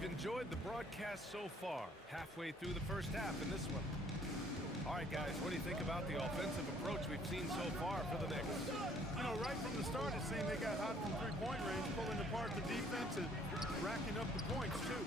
we've enjoyed the broadcast so far. Halfway through the first half in this one. All right, guys, what do you think about the offensive approach we've seen so far for the Knicks? You know, right from the start, it seemed they got hot from three-point range, pulling apart the defense and racking up the points, too.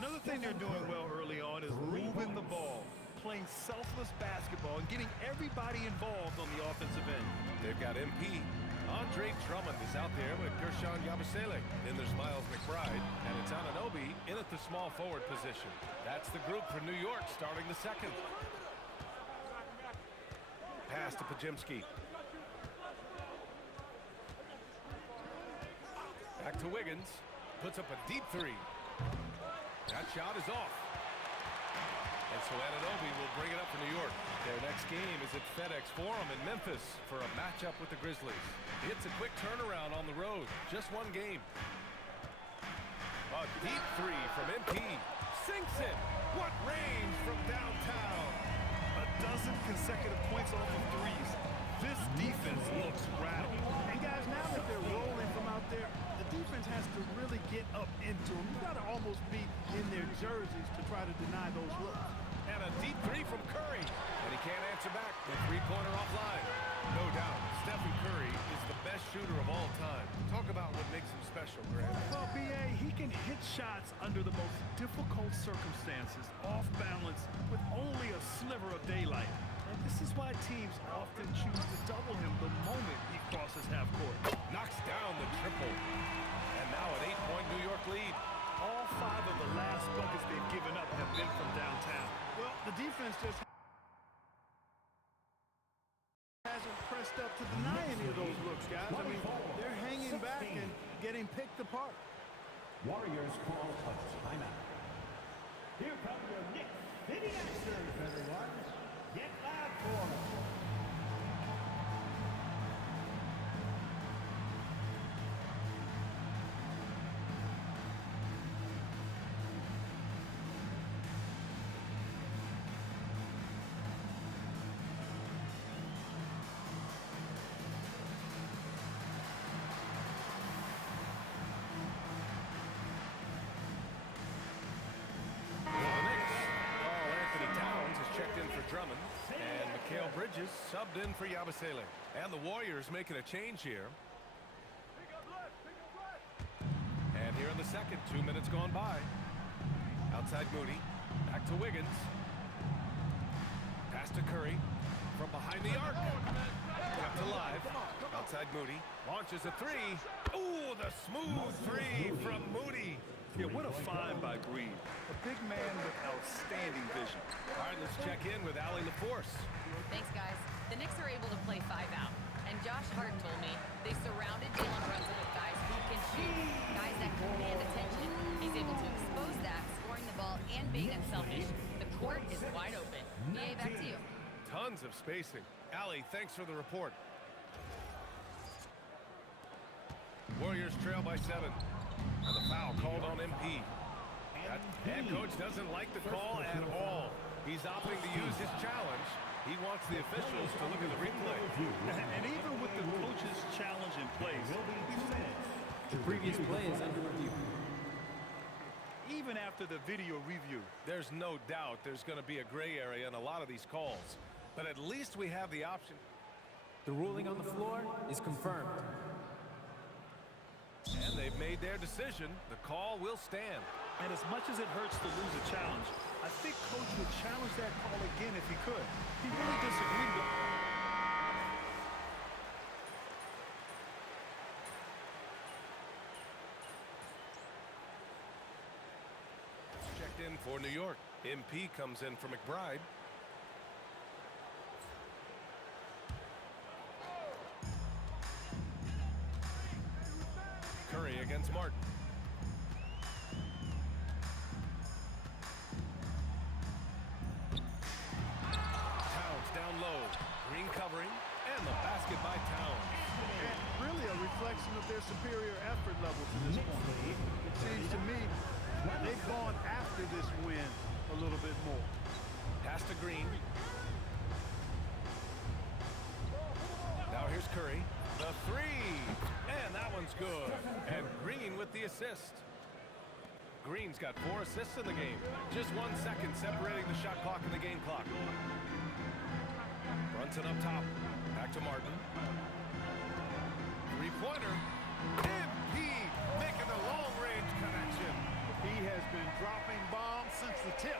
Another thing they're doing well early on is moving the ball, playing selfless basketball, and getting everybody involved on the offensive end. They've got MP. Andre Drummond is out there with Gershon Yabusele. Then there's Miles McBride, and it's Anunoby in at the small forward position. That's the group for New York starting the second. Pass to Podziemski. Back to Wiggins. Puts up a deep three. That shot is off. And so Anunoby will bring it up for New York. Their next game is at FedEx Forum in Memphis for a matchup with the Grizzlies. It's a quick turnaround on the road. Just one game. A deep three from MP. Sinks it. What range from downtown. A dozen consecutive points off of threes. This defense looks rattled. And guys, now that they're rolling from out there, the defense has to really get up into them. You got to almost be in their jerseys to try to deny those looks. And a deep three from Curry. And he can't answer back. The three-pointer offline. No doubt, Stephen Curry is the best shooter of all time. Talk about what makes him special, Grant. Well, B.A., he can hit shots under the most difficult circumstances, off balance, with only a sliver of daylight. And this is why teams often choose to double him the moment he crosses half court. Knocks down the triple. And now an 8-point New York lead. All 5 of the last buckets they've given up have been from downtown. Well, the defense just hasn't pressed up to deny any of those looks, guys. I mean, they're hanging back and getting picked apart. Warriors call a timeout. Here come your Knicks City Masters, everyone. Get loud for them. Drummond, and Mikal Bridges subbed in for Yabusele. And the Warriors making a change here. And here in the second, 2 minutes gone by. Outside Moody, back to Wiggins. Pass to Curry, from behind the arc. Kept alive, outside Moody, launches a three. Ooh, the smooth three from Moody. Yeah, what a find by Green. A big man with outstanding vision. All right, let's check in with Allie LaForce. Thanks, guys. The Knicks are able to play 5 out. And Josh Hart told me they surrounded Jalen Brunson with guys who can shoot, guys that command attention. He's able to expose that, scoring the ball and being unselfish. The court is wide open. EA, back to you. Tons of spacing. Allie, thanks for the report. Warriors trail by 7. And the foul called on MP. That head coach doesn't like the call at all. He's opting to use his challenge. He wants the officials to look at the replay. And even with the coach's challenge in place, the previous play is under review. Even after the video review, there's no doubt there's going to be a gray area in a lot of these calls. But at least we have the option. The ruling on the floor is confirmed. And they've made their decision. The call will stand. And as much as it hurts to lose a challenge, I think Coach would challenge that call again if he could. He really disagreed with it. Checked in for New York. MP comes in for McBride. Curry against Martin. Towns down low. Green covering. And the basket by Towns. And really a reflection of their superior effort level to this point. It seems to me they've gone after this win a little bit more. Pass to Green. Now here's Curry. The three. And that one's good. And Green with the assist. Green's got 4 assists in the game. Just 1 second separating the shot clock and the game clock. Brunson up top. Back to Martin. Three-pointer. MP making the long-range connection. He has been dropping bombs since the tip.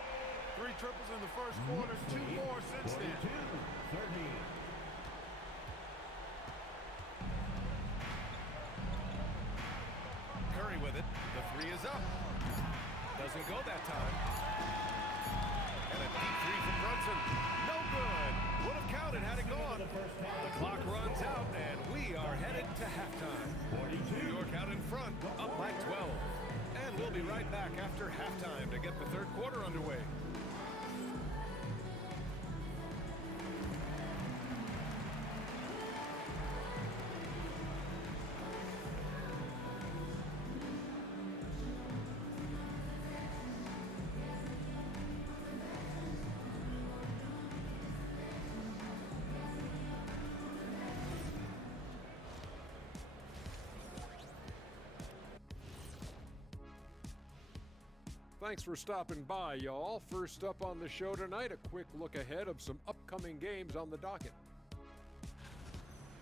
3 triples in the first quarter, 2 more since then. 30. Curry with it. The 3 is up. Doesn't go that time. And a deep 3 from Brunson. No good. Would have counted had it gone. The clock runs out, and we are headed to halftime. New York out in front, up by 12. And we'll be right back after halftime to get the third quarter underway. Thanks for stopping by, y'all. First up on the show tonight, a quick look ahead of some upcoming games on the docket.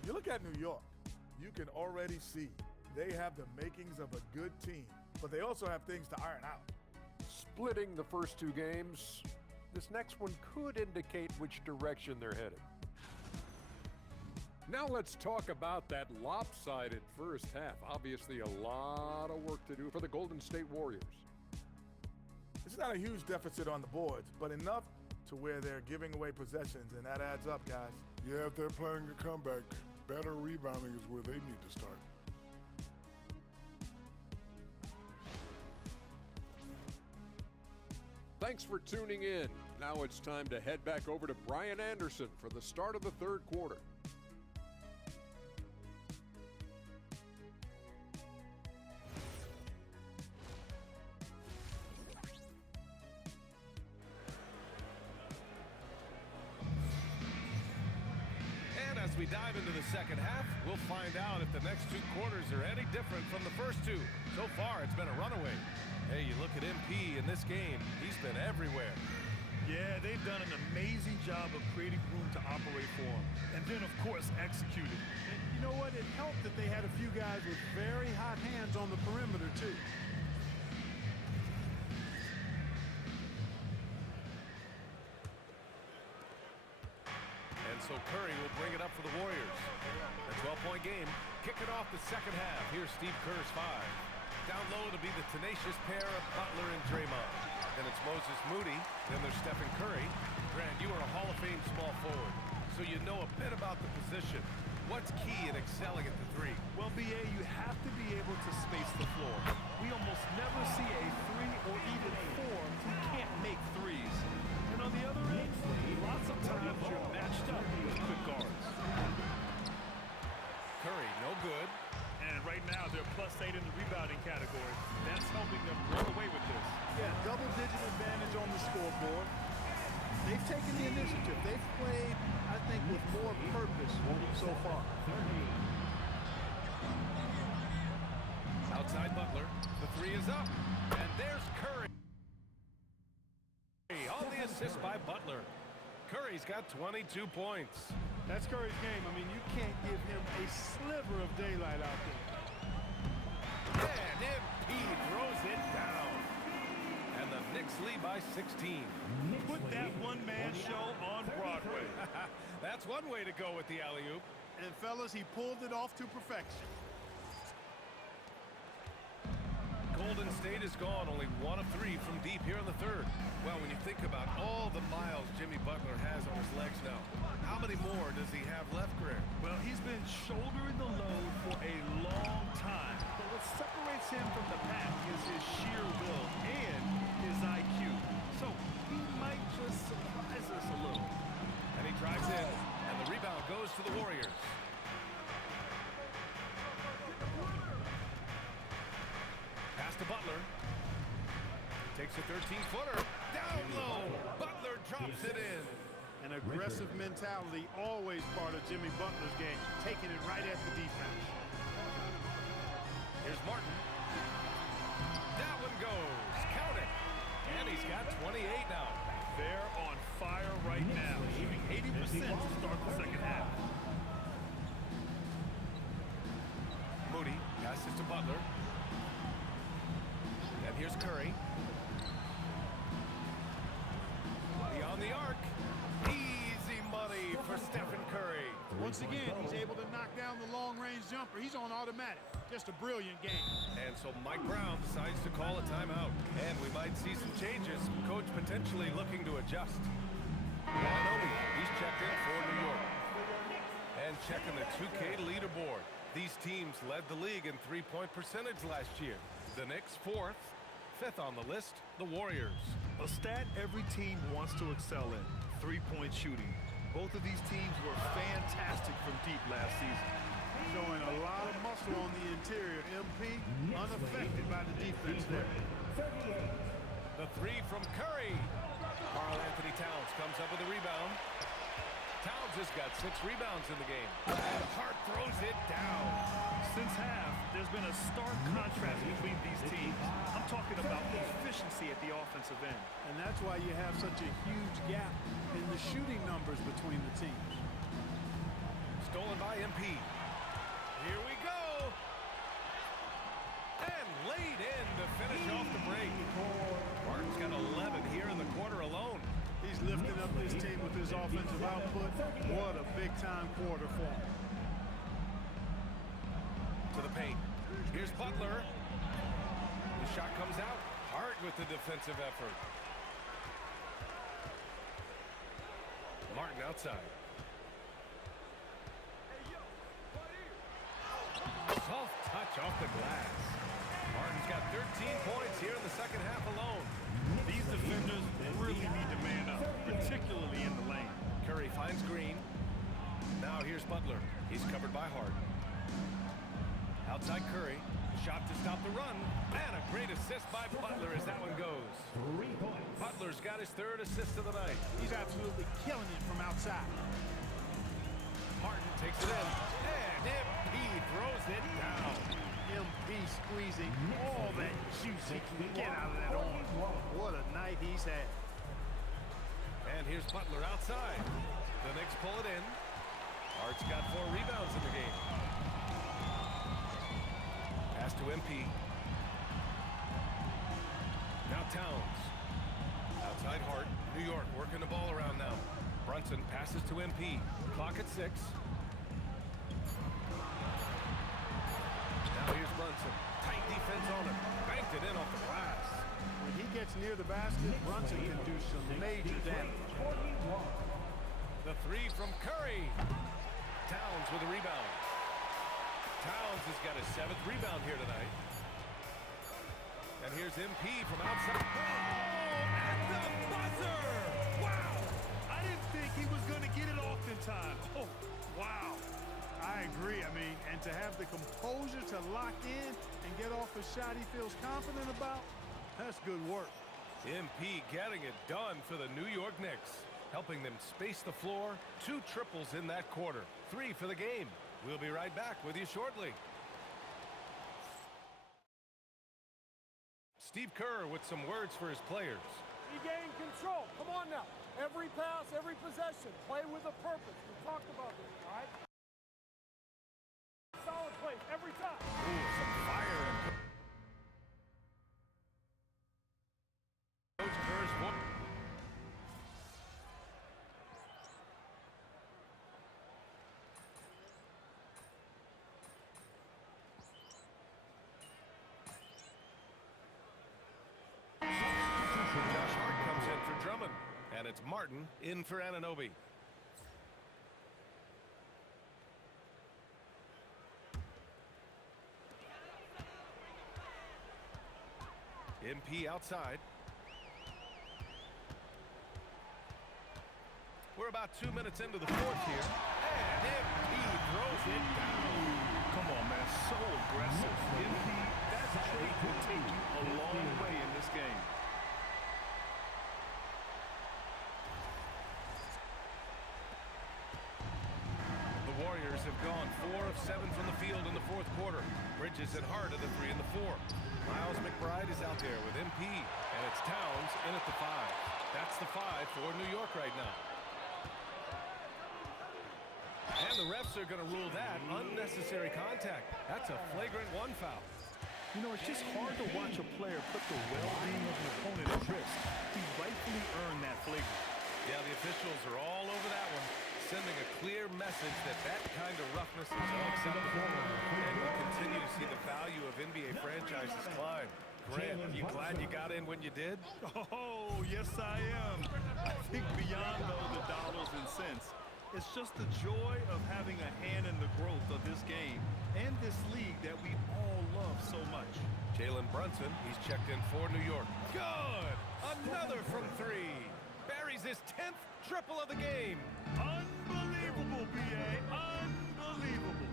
You look at New York, you can already see they have the makings of a good team, but they also have things to iron out. Splitting the first 2 games, this next one could indicate which direction they're headed. Now let's talk about that lopsided first half. Obviously, a lot of work to do for the Golden State Warriors. It's not a huge deficit on the boards, but enough to where they're giving away possessions, and that adds up, guys. Yeah, if they're planning a comeback, better rebounding is where they need to start. Thanks for tuning in. Now it's time to head back over to Brian Anderson for the start of the third quarter. As we dive into the second half, we'll find out if the next 2 quarters are any different from the first 2. So far, it's been a runaway. Hey, you look at MP in this game, he's been everywhere. Yeah, they've done an amazing job of creating room to operate for him. And then, of course, executing. And you know what? It helped that they had a few guys with very hot hands on the perimeter, too. So Curry will bring it up for the Warriors. A 12-point game. Kick it off the second half. Here's Steve Kerr's 5. Down low to be the tenacious pair of Butler and Draymond. Then it's Moses Moody. Then there's Stephen Curry. Grant, you are a Hall of Fame small forward, so you know a bit about the position. What's key in excelling at the 3? Well, BA, you have to be able to space the floor. We almost never see a 3 or even 4 who can't make 3s. And on the other end, lots of times you're matched up with good guards. Curry, no good. And right now, they're +8 in the rebounding category. That's helping them run away with this. Yeah, double-digit advantage on the scoreboard. They've taken the initiative. They've played, I think, with more purpose so far. Outside Butler. The 3 is up. And there's Curry. On the assist by Butler. Curry's got 22 points. That's Curry's game. I mean, you can't give him a sliver of daylight out there. And MP throws it down. And the Knicks lead by 16. Put that one-man show on Broadway. That's one way to go with the alley-oop. And, fellas, he pulled it off to perfection. Golden State is gone, only 1 of 3 from deep here in the third. Well, when you think about all the miles Jimmy Butler has on his legs now, how many more does he have left, Grant? Well, he's been shouldering the load for a long time. But what separates him from the pack is his sheer will and his IQ. So he might just surprise us a little. And he drives in, and the rebound goes to the Warriors. Pass to Butler. Takes a 13-footer. Down low. Butler drops it in. An aggressive mentality, always part of Jimmy Butler's game, taking it right at the defense. Here's Martin. That one goes. Count it. And he's got 28 now. They're on fire right now, shooting 80% to start the second half. Moody passes to Butler. And here's Curry. Beyond the arc. Easy money for Stephen Curry. Once again, he's able to knock down the long-range jumper. He's on automatic. Just a brilliant game. And so Mike Brown decides to call a timeout. And we might see some changes. Coach potentially looking to adjust. Anunoby, he's checked in for New York. And checking the 2K leaderboard. These teams led the league in three-point percentage last year. The Knicks 4th, 5th on the list, the Warriors. A stat every team wants to excel in, three-point shooting. Both of these teams were fantastic from deep last season. Showing a lot of muscle on the interior. MP unaffected by the defense there. The three from Curry. Karl Anthony Towns comes up with a rebound. Towns has got 6 rebounds in the game. And Hart throws it down. Since half, there's been a stark contrast between these teams. I'm talking about efficiency at the offensive end. And that's why you have such a huge gap in the shooting numbers between the teams. Stolen by MP. Here we go. And laid in to finish off the break. Martin's got 11 here in the quarter alone. He's lifting up this team with his offensive output. What a big-time quarter for him. To the paint. Here's Butler. The shot comes out. Hart with the defensive effort. Martin outside. Soft touch off the glass. Martin's got 13 points here in the second half alone. These defenders really need to man up, particularly in the lane. Curry finds Green. Now here's Butler. He's covered by Hart. Outside Curry. Shot to stop the run. And a great assist by Butler as that one goes. Butler's got his 3rd assist of the night. He's absolutely killing it from outside. Martin takes it in. And MP throws it down. MP squeezing all that juice he can get out of that arm. What a night he's had. And here's Butler outside. The Knicks pull it in. Hart's got 4 rebounds in the game. Pass to MP. Now Towns. Outside Hart. New York working the ball around now. Brunson passes to MP. Clock at 6. Now here's Brunson. Tight defense on him. Banked it in off the glass. When he gets near the basket, Brunson can do some major damage. The 3 from Curry. Towns with a rebound. Towns has got his 7th rebound here tonight. And here's MP from outside. Oh, at the buzzer! Wow! I didn't think he was going to get it off in time. Oh, wow. I agree. I mean, and to have the composure to lock in and get off a shot he feels confident about, that's good work. MP getting it done for the New York Knicks, helping them space the floor. 2 triples in that quarter. 3 for the game. We'll be right back with you shortly. Steve Kerr with some words for his players. Regain control. Come on now. Every pass, every possession. Play with a purpose. We talked about this, all right? Solid plays every time. Ooh, some fire in Coach Kerr's voice. Josh Hart comes in for Drummond, and it's Martin in for Anunoby. MP outside. We're about 2 minutes into the 4th here. And MP throws it down. Come on, man. So aggressive. MP, that trait will take you a long way in this game. The Warriors have gone 4 of 7 from the field in the fourth quarter. Bridges and Hart at the 3 and the 4. Miles McBride is out there with MP, and it's Towns in at the 5. That's the 5 for New York right now. And the refs are going to rule that unnecessary contact. That's a flagrant 1 foul. You know, it's just hard to watch a player put the well-being of an opponent at risk. He rightfully earned that flagrant. Yeah, the officials are all over that one, sending a clear message that that kind of roughness is unacceptable. And we'll continue to see the value of NBA franchises climb. Grant, are you glad you got in when you did? Oh, yes, I am. I think beyond, though, the dollars and cents, it's just the joy of having a hand in the growth of this game and this league that we all love so much. Jalen Brunson, he's checked in for New York. Good! Another from 3. Buries his 10th triple of the game. Unbelievable, B.A. Unbelievable.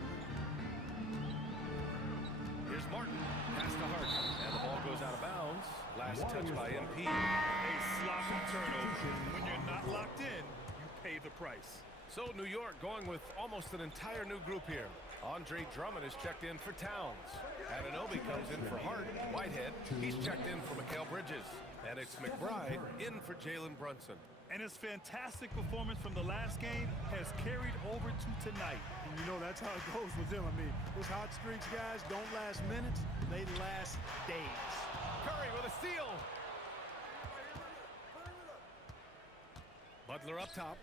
Here's Martin. Pass to Hart. And the ball goes out of bounds. Last touch by MP. A sloppy turnover. When you're not locked in, you pay the price. So New York going with almost an entire new group here. Andre Drummond is checked in for Towns. Anunoby comes in for Hart. Whitehead, he's checked in for Mikal Bridges. And it's McBride in for Jalen Brunson. And his fantastic performance from the last game has carried over to tonight. And you know, that's how it goes with them. I mean, those hot streaks, guys, don't last minutes. They last days. Curry with a steal. Butler up top.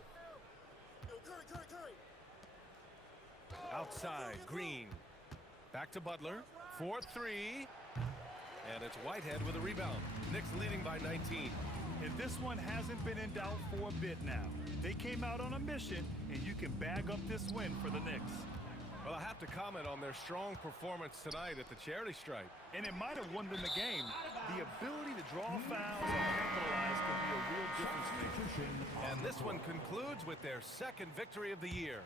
Outside, Green. Back to Butler. 4-3. And it's Whitehead with a rebound. Knicks leading by 19. And this one hasn't been in doubt for a bit now. They came out on a mission, and you can bag up this win for the Knicks. Well, I have to comment on their strong performance tonight at the charity stripe. And it might have won them the game. The ability to draw fouls and capitalize can be a real difference maker. And this one concludes with their second victory of the year.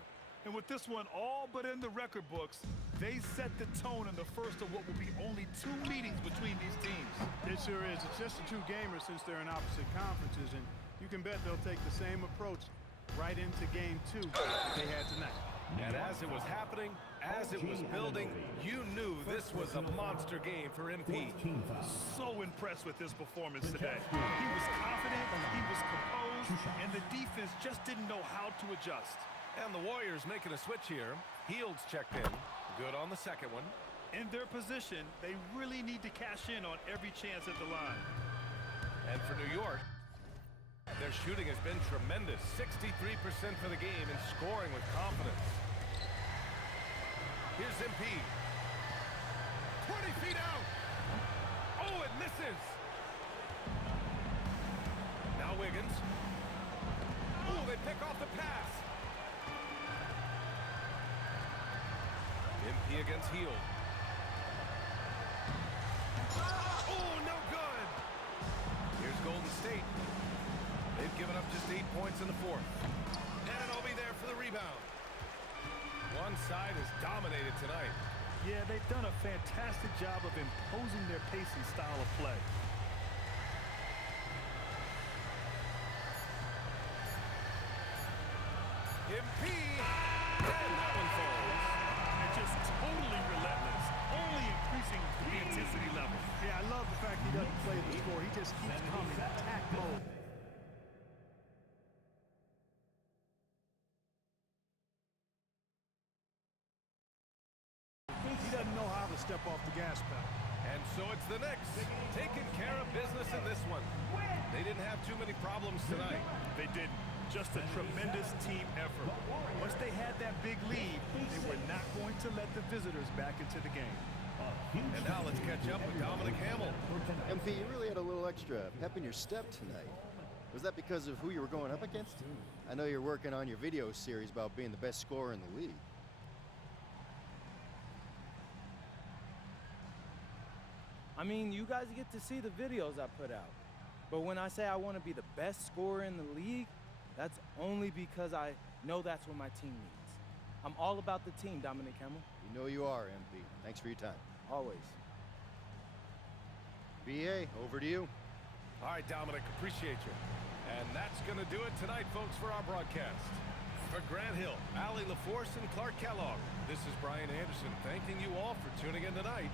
And with this one all but in the record books, they set the tone in the first of what will be only 2 meetings between these teams. It sure is. It's just a 2-gamer since they're in opposite conferences, and you can bet they'll take the same approach right into game 2 that they had tonight. And as it was happening, as it was building, you knew this was a monster game for MP. So impressed with his performance today. He was confident, he was composed, and the defense just didn't know how to adjust. And the Warriors making a switch here. Heald's checked in. Good on the second one. In their position, they really need to cash in on every chance at the line. And for New York, their shooting has been tremendous. 63% for the game and scoring with confidence. Here's MP. 20 feet out. Oh, it misses. Now Wiggins. Oh, they pick off the pass. MP against Hield. Oh, no good. Here's Golden State. They've given up just 8 points in the fourth. Anunoby there for the rebound. One side is dominated tonight. Yeah, they've done a fantastic job of imposing their pacing style of play. MP. And that one falls. And just totally relentless, only increasing the intensity level. Yeah, I love the fact he doesn't play the score. He just keeps coming. Attack mode. He doesn't know how to step off the gas pedal. And so it's the Knicks taking care of business in this one. They didn't have too many problems tonight. They didn't. Just a tremendous team effort. Once they had that big lead, they were not going to let the visitors back into the game. And now let's catch up with Dominic Hamill. MP, you really had a little extra pep in your step tonight. Was that because of who you were going up against? I know you're working on your video series about being the best scorer in the league. I mean, you guys get to see the videos I put out. But when I say I want to be the best scorer in the league, that's only because I know that's what my team needs. I'm all about the team, Dominic Hamill. You know you are, MP. Thanks for your time. Always. BA, over to you. All right, Dominic, appreciate you. And that's going to do it tonight, folks, for our broadcast. For Grant Hill, Allie LaForce, and Clark Kellogg, this is Brian Anderson thanking you all for tuning in tonight.